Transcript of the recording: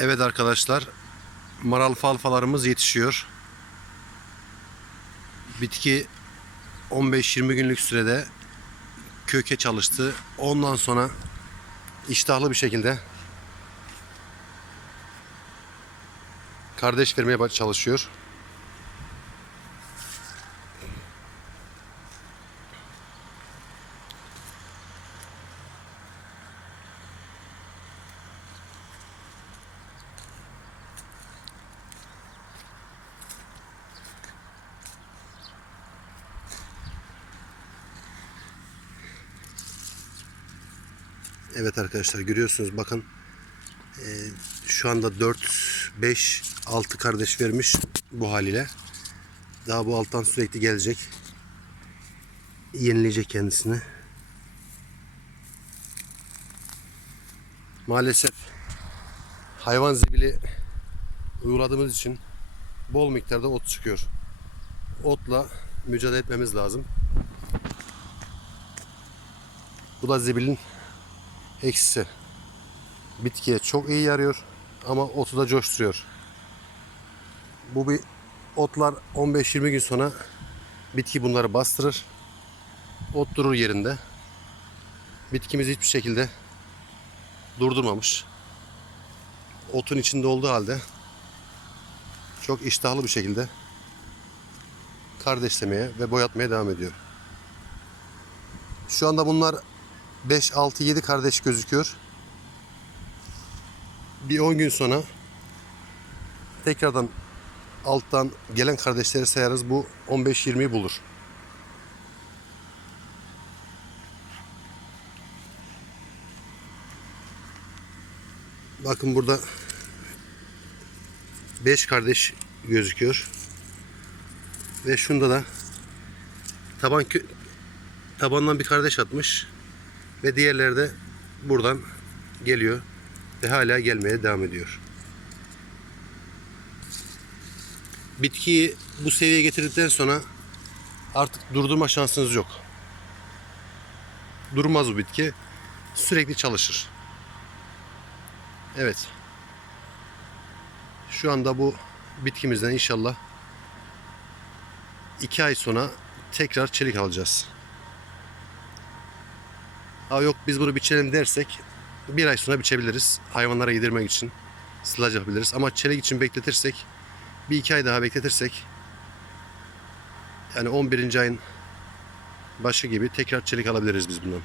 Evet arkadaşlar, maralfa alfalarımız yetişiyor. Bitki 15-20 günlük sürede köke çalıştı. Ondan sonra iştahlı bir şekilde kardeş vermeye çalışıyor. Evet arkadaşlar görüyorsunuz bakın Ee, şu anda 4, 5, 6 kardeş vermiş bu haliyle. Daha bu alttan sürekli gelecek. Yenileyecek kendisini. Maalesef hayvan zibili uyguladığımız için bol miktarda ot çıkıyor. Otla mücadele etmemiz lazım. Bu da zibilin eksisi. Bitkiye çok iyi yarıyor ama otu da coşturuyor. Bu bir otlar 15-20 gün sonra bitki bunları bastırır. Ot durur yerinde. Bitkimiz hiçbir şekilde durdurmamış. Otun içinde olduğu halde çok iştahlı bir şekilde kardeşlemeye ve boyatmaya devam ediyor. Şu anda bunlar 5, 6, 7 kardeş gözüküyor. Bir 10 gün sonra tekrardan alttan gelen kardeşleri sayarız. Bu 15-20'yi bulur. Bakın burada 5 kardeş gözüküyor. Ve şunda da taban tabandan bir kardeş atmış ve diğerleri de buradan geliyor ve hala gelmeye devam ediyor. Bitkiyi bu seviyeye getirdikten sonra artık durdurma şansınız yok. Durmaz bu bitki. Sürekli çalışır. Evet. Şu anda bu bitkimizden inşallah iki ay sonra tekrar çelik alacağız. Ha yok biz bunu biçelim dersek bir ay sonra biçebiliriz. Hayvanlara yedirmek için sılaj yapabiliriz. Ama çelik için bekletirsek bir iki ay daha bekletirsek yani 11. ayın başı gibi tekrar çelik alabiliriz biz bundan.